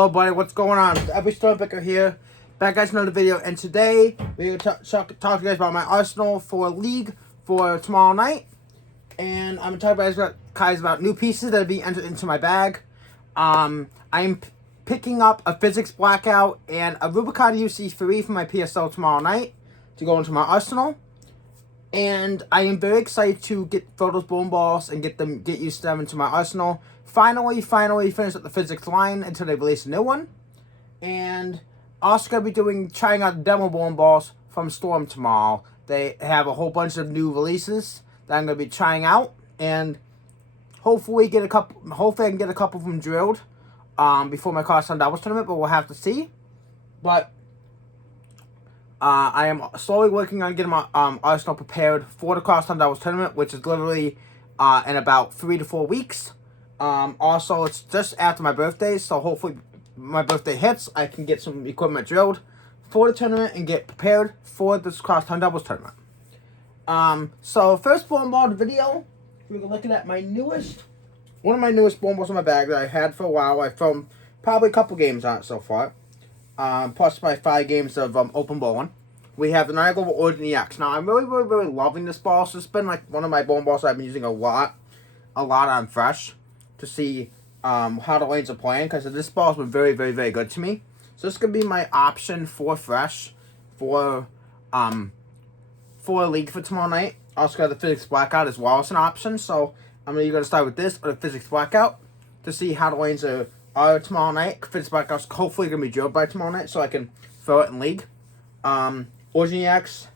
Hello buddy, what's going on? It's Abby Stormpicker here, back guys another video, and today we're going to talk to you guys about my Arsenal for League for tomorrow night. And I'm going to talk to you guys about new pieces that are being entered into my bag. I'm picking up a Physics Blackout and a Rubicon UC3 for my PSL tomorrow night to go into my Arsenal. And I am very excited to fill those bone balls and get used to them into my Arsenal. Finally finish up the Physics line until they release a new one. And also going to be trying out the demo bone balls from Storm tomorrow. They have a whole bunch of new releases that I'm going to be trying out, and hopefully I can get a couple of them drilled before my Crosstown Doubles tournament, but we'll have to see. But I am slowly working on getting my Arsenal prepared for the Crosstown Doubles tournament, which is literally in about 3 to 4 weeks. Also, it's just after my birthday, so hopefully my birthday hits, I can get some equipment drilled for the tournament and get prepared for this Crosstown Doubles tournament. So first bone ball of the video, we're looking at one of my newest bone balls in my bag that I had for a while. I've filmed probably a couple games on it so far. Plus my 5 games of open bowling. We have the Nine Global Origin EX. Now, I'm really loving this ball. So it's been like one of my bone balls I've been using a lot on Fresh to see how the lanes are playing, because this ball has been very good to me. So this could be my option for Fresh for League for tomorrow night. Also got the Physics Blackout as well as an option. So I'm either going to start with this or the Physics Blackout to see how the lanes are tomorrow night. Physics Blackout's hopefully going to be drilled by tomorrow night so I can throw it in League. Origin EX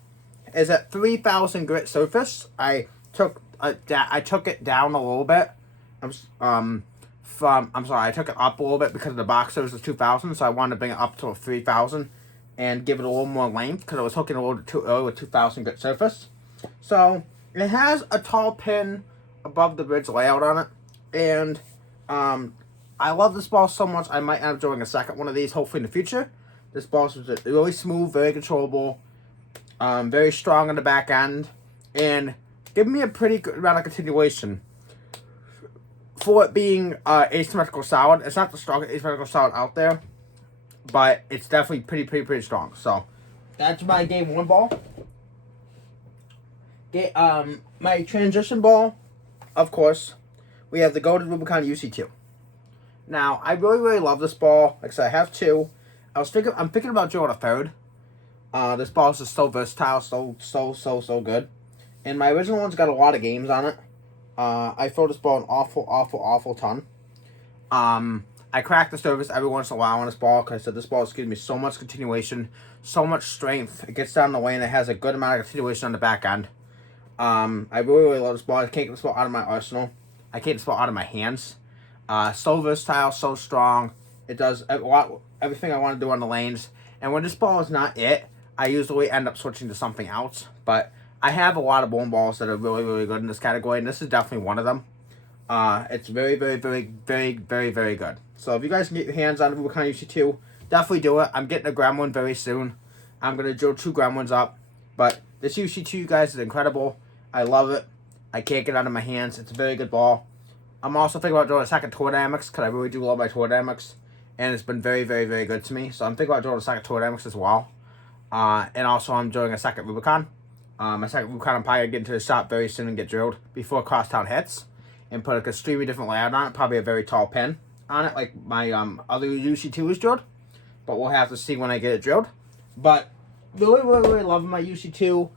is at 3,000 grit surface. I took it down a little bit. I took it up a little bit because the box surface was 2,000, so I wanted to bring it up to 3,000 and give it a little more length because I was hooking a little too early with 2,000 grit surface. So it has a tall pin above the bridge layout on it, and I love this ball so much I might end up doing a second one of these hopefully in the future. This ball is really smooth, very controllable, very strong on the back end, and give me a pretty good amount of continuation. For it being asymmetrical solid, it's not the strongest asymmetrical solid out there, but it's definitely pretty strong. So that's my game 1 ball. My transition ball, of course, we have the Golden Rubicon UC2. Now, I really love this ball. Like I said, I have 2. I'm thinking about drilling a 3rd. This ball is just so versatile, so good. And my original one's got a lot of games on it. I throw this ball an awful ton. I crack the surface every once in a while on this ball because this ball is giving me so much continuation, so much strength. It gets down the lane. It has a good amount of continuation on the back end. I really love this ball. I can't get this ball out of my arsenal. I can't get this ball out of my hands. So versatile, so strong. It does everything I want to do on the lanes. And when this ball is not it, I usually end up switching to something else. But I have a lot of bone balls that are really good in this category, and this is definitely one of them. It's very good. So if you guys can get your hands on the Rubicon UC2, definitely do it. I'm getting a Gremlin very soon. I'm going to drill 2 Gremlins up. But this UC2, you guys, is incredible. I love it. I can't get it out of my hands. It's a very good ball. I'm also thinking about drilling a second Tour Dynamics because I really do love my Tour Dynamics. And it's been very good to me. So I'm thinking about drilling a second Tour Dynamics as well. And also I'm doing a second Rubicon. My second Rubicon, I'm probably going to get into the shop very soon and get drilled before Crosstown hits. And put an extremely different layout on it. Probably a very tall pin on it like my other UC2 is drilled. But we'll have to see when I get it drilled. But really loving my UC2.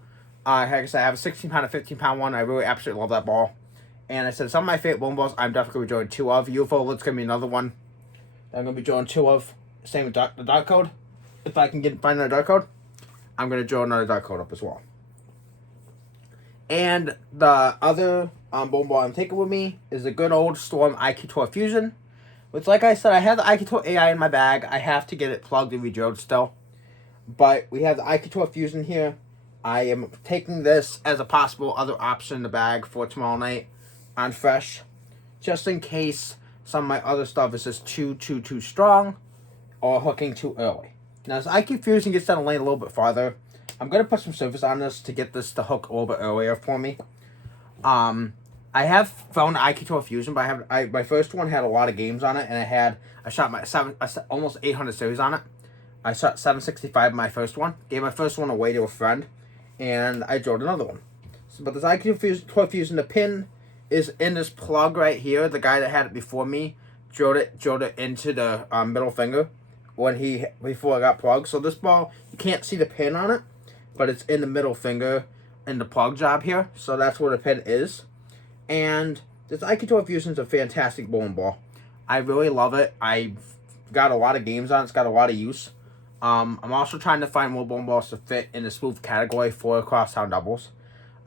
Like I said, I have a 16-pound and 15-pound one. I really absolutely love that ball. And I said some of my favorite bone balls I'm definitely going to be drilling 2 of. UFO Lid's going to be another one that I'm going to be drilling 2 of. Same with the Dark Code. If I can find another Dark Code, I'm going to drill another Dark Code up as well. And the other bone ball I'm taking with me is the good old Storm IQ Tour Fusion. Which, like I said, I have the IQ Tour AI in my bag. I have to get it plugged and re-drilled still. But we have the IQ Tour Fusion here. I am taking this as a possible other option in the bag for tomorrow night on Fresh. Just in case some of my other stuff is just too strong or hooking too early. Now, as IQ Fusion gets down the lane a little bit farther, I'm going to put some surface on this to get this to hook a little bit earlier for me. I have found the IQ Tour Fusion, but my first one had a lot of games on it, and I shot almost 800 series on it. I shot 765 my first one. Gave my first one away to a friend, and I drilled another one. So, but this IQ Tour Fusion, the pin is in this plug right here. The guy that had it before me drilled it into the middle finger before I got plugged. So this ball, you can't see the pin on it, but it's in the middle finger in the plug job here. So that's where the pin is. And this IQ Tour Fusion is a fantastic bowling ball. I really love it. I've got a lot of games on it. It's got a lot of use. I'm also trying to find more bowling balls to fit in the smooth category for crosstown doubles.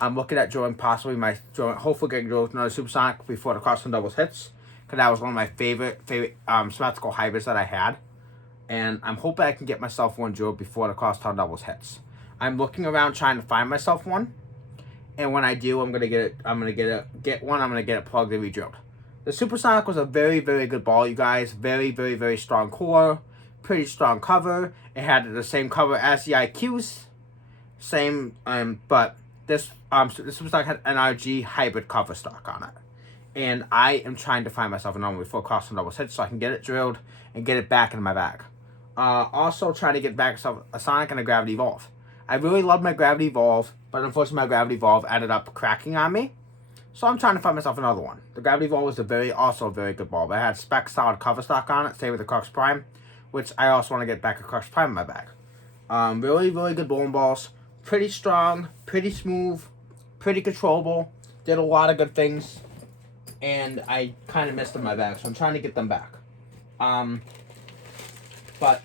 I'm looking at drilling hopefully getting drilled another Supersonic before the crosstown doubles hits, because that was one of my favorite symmetrical hybrids that I had. And I'm hoping I can get myself one drilled before the crosstown doubles hits. I'm looking around trying to find myself one. And when I do, I'm gonna get it. I'm gonna get it plugged and re-drilled. The Supersonic was a very, very good ball, you guys. Very, very, very strong core, pretty strong cover. It had the same cover as the IQs, but this Supersonic had NRG hybrid cover stock on it. And I am trying to find myself another one before crosstown doubles hit, so I can get it drilled and get it back in my bag. Also trying to get back a Sonic and a Gravity Evolve. I really love my Gravity Evolve, but unfortunately my Gravity Evolve ended up cracking on me. So I'm trying to find myself another one. The Gravity Evolve was also a very good ball, but it had spec solid cover stock on it, same with the Crux Prime, which I also want to get back a Crux Prime in my bag. Really, really good bowling balls. Pretty strong, pretty smooth, pretty controllable. Did a lot of good things, and I kind of missed them in my bag, so I'm trying to get them back. But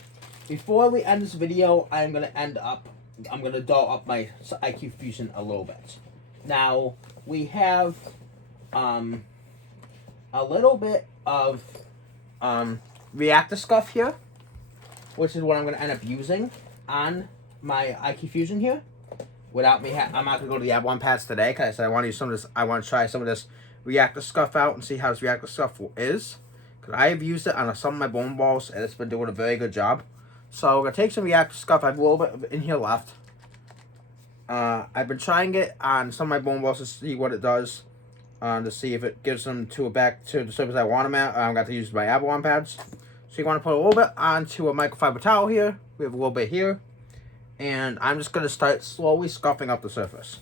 before we end this video, I'm going to doll up my IQ Fusion a little bit. Now, we have a little bit of reactor scuff here, which is what I'm going to end up using on my IQ Fusion here. Without me, I'm not going to go to the Avalon pads today, because I want to use some of this. I want to try some of this reactor scuff out and see how this reactor scuff is. Because I have used it on some of my bowling balls, and it's been doing a very good job. So we're going to take some reactor scuff. I have a little bit in here left. I've been trying it on some of my bowling balls to see what it does. To see if it gives them back to the surface I want them at. I've got to use my Avalon pads. So you want to put a little bit onto a microfiber towel here. We have a little bit here. And I'm just going to start slowly scuffing up the surface.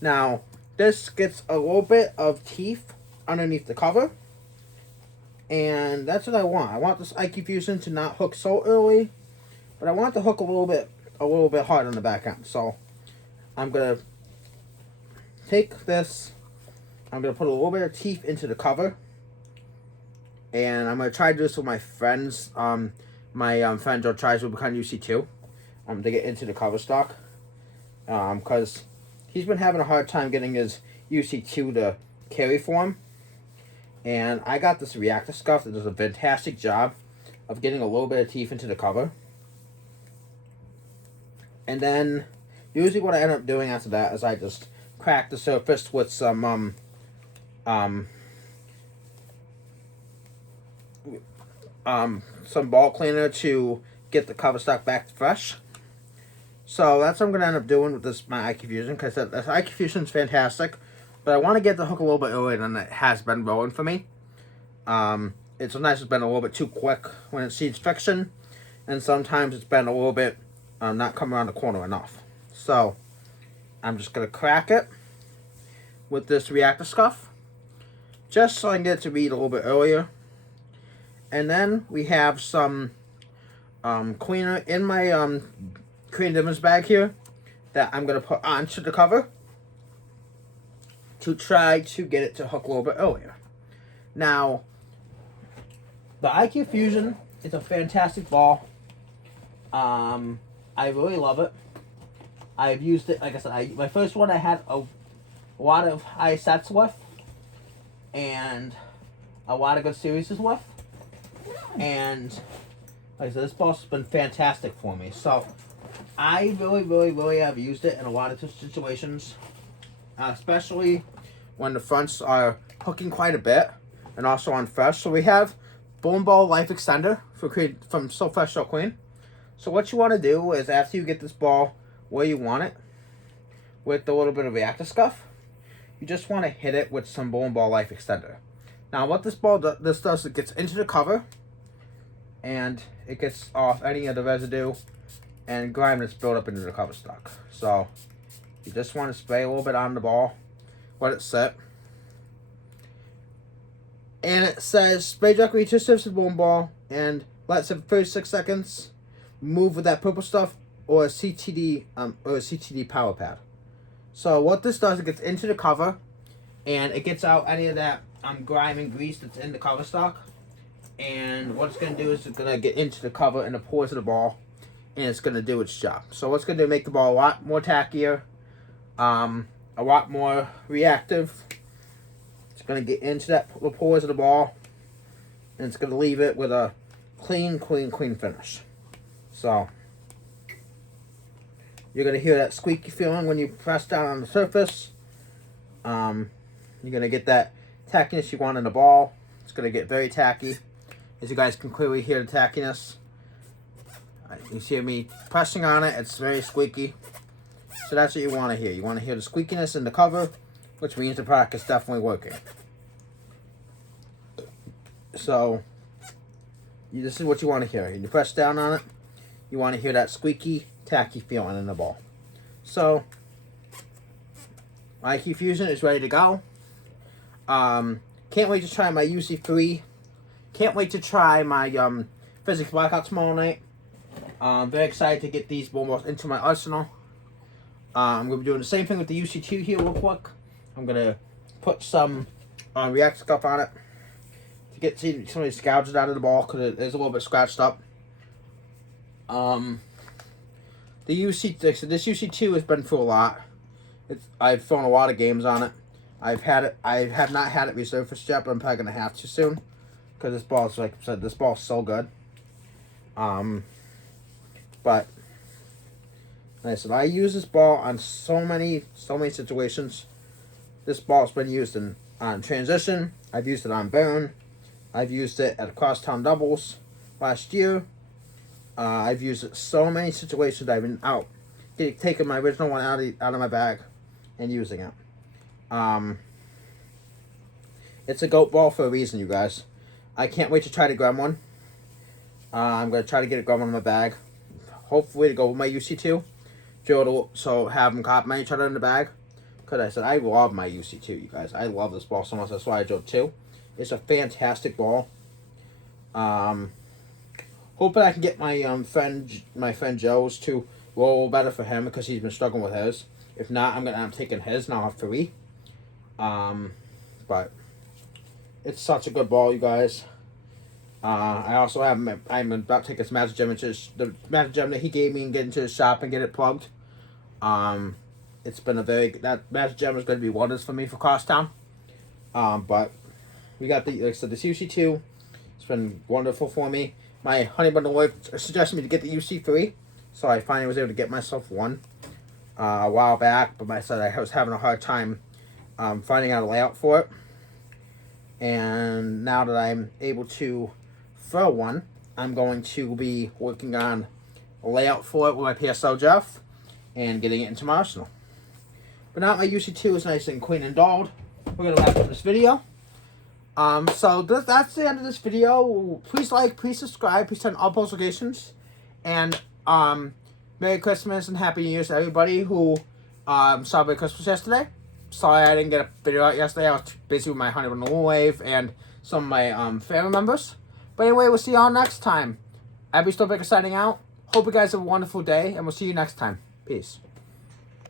Now, this gets a little bit of teeth underneath the cover. And that's what I want. I want this IQ Fusion to not hook so early, but I want it to hook a little bit hard on the back end. So I'm going to take this, I'm going to put a little bit of teeth into the cover. And I'm going to try to do this with my friends. My friend Joe tries with Rubicon UC2. To get into the cover stock. Because he's been having a hard time getting his UC2 to carry for him. And I got this reactor scuff that does a fantastic job of getting a little bit of teeth into the cover. And then, usually what I end up doing after that is I just crack the surface with some, some ball cleaner to get the cover stock back fresh. So that's what I'm going to end up doing with my IQ Fusion, because the IQ Fusion is fantastic. But I want to get the hook a little bit earlier than it has been rolling for me. Sometimes it's been a little bit too quick when it seeds friction. And sometimes it's been a little bit not coming around the corner enough. So I'm just going to crack it with this reactor scuff, just so I can get it to read a little bit earlier. And then we have some cleaner in my Korean Dividends bag here that I'm going to put onto the cover to try to get it to hook a little bit earlier. Now, the IQ Fusion is a fantastic ball. I really love it. I've used it, like I said, my first one I had a lot of high sets with, and a lot of good series with. And like I said, this ball's been fantastic for me. So I really have used it in a lot of situations, especially when the fronts are hooking quite a bit, and also on fresh. So we have Bowling Ball Life Extender from So Fresh So Clean. So what you want to do is, after you get this ball where you want it, with a little bit of reactor scuff, you just want to hit it with some bowling ball life extender. Now what this does, it gets into the cover, and it gets off any of the residue and grime that's built up into the cover stock. So you just want to spray a little bit on the ball, let it sit. And it says spray directly to the surface of the bowling ball and let it sit for 36 seconds. Move with that purple stuff or a CTD power pad. So what this does, it gets into the cover and it gets out any of that grime and grease that's in the cover stock. And what it's going to do is it's going to get into the cover and the pores of the ball, and it's going to do its job. So what's going to do, make the ball a lot more tackier, a lot more reactive. It's going to get into the pores of the ball, and it's going to leave it with a clean finish. So you're going to hear that squeaky feeling when you press down on the surface. You're going to get that tackiness you want in the ball. It's going to get very tacky. As you guys can clearly hear the tackiness. You see me pressing on it, it's very squeaky. So that's what you want to hear. You want to hear the squeakiness in the cover, which means the product is definitely working. So, this is what you want to hear. You press down on it, you want to hear that squeaky, tacky feeling in the ball. So, my IQ Fusion is ready to go. Can't wait to try my UC3. Can't wait to try my Physics Blackout tomorrow night. Very excited to get these bowling balls into my arsenal. I'm going to be doing the same thing with the UC2 here real quick. I'm going to put some React stuff on it to get some of these gouges out of the ball because it is a little bit scratched up. This UC2 has been through a lot. I've thrown a lot of games on it. I have not had it resurfaced yet, but I'm probably going to have to soon. Because this ball is, like I said, this ball is so good. But like I said, I use this ball on so many situations. This ball's been used on transition. I've used it on burn. I've used it at crosstown doubles last year. I've used it so many situations. I've been out taking my original one out of my bag and using it. It's a GOAT ball for a reason, you guys. I can't wait to try to grab one. I'm going to try to get a grab one in my bag. Hopefully to go with my UC2. So have them complement each other in the bag. Because I said, I love my UC2, you guys. I love this ball so much. That's why I drove 2. It's a fantastic ball. Hoping I can get my friend Joe's to roll better for him because he's been struggling with his. If not, I'm going to end up taking his and I'll have 3. But it's such a good ball, you guys. I also I'm about to take this Magic Gem the Magic Gem that he gave me and get into his shop and get it plugged. It's been that Magic Gem is going to be wonders for me for Crosstown. But we got like I said, this UC2. It's been wonderful for me. My honey bundle wife suggested me to get the UC3, so I finally was able to get myself one a while back. But I said I was having a hard time finding out a layout for it. And now that I'm able to throw one, I'm going to be working on a layout for it with my PSO Jeff and getting it into my arsenal. But now my UC2 is nice and clean and dulled. We're going to wrap up this video. So that's the end of this video. Please like, please subscribe, please turn on all post notifications. And Merry Christmas and Happy New Year to everybody who celebrated Christmas yesterday. Sorry I didn't get a video out yesterday. I was busy with my Honey Bun Wave and some of my family members. But anyway, we'll see y'all next time. Abby Stolbecker signing out. Hope you guys have a wonderful day, and we'll see you next time. Peace.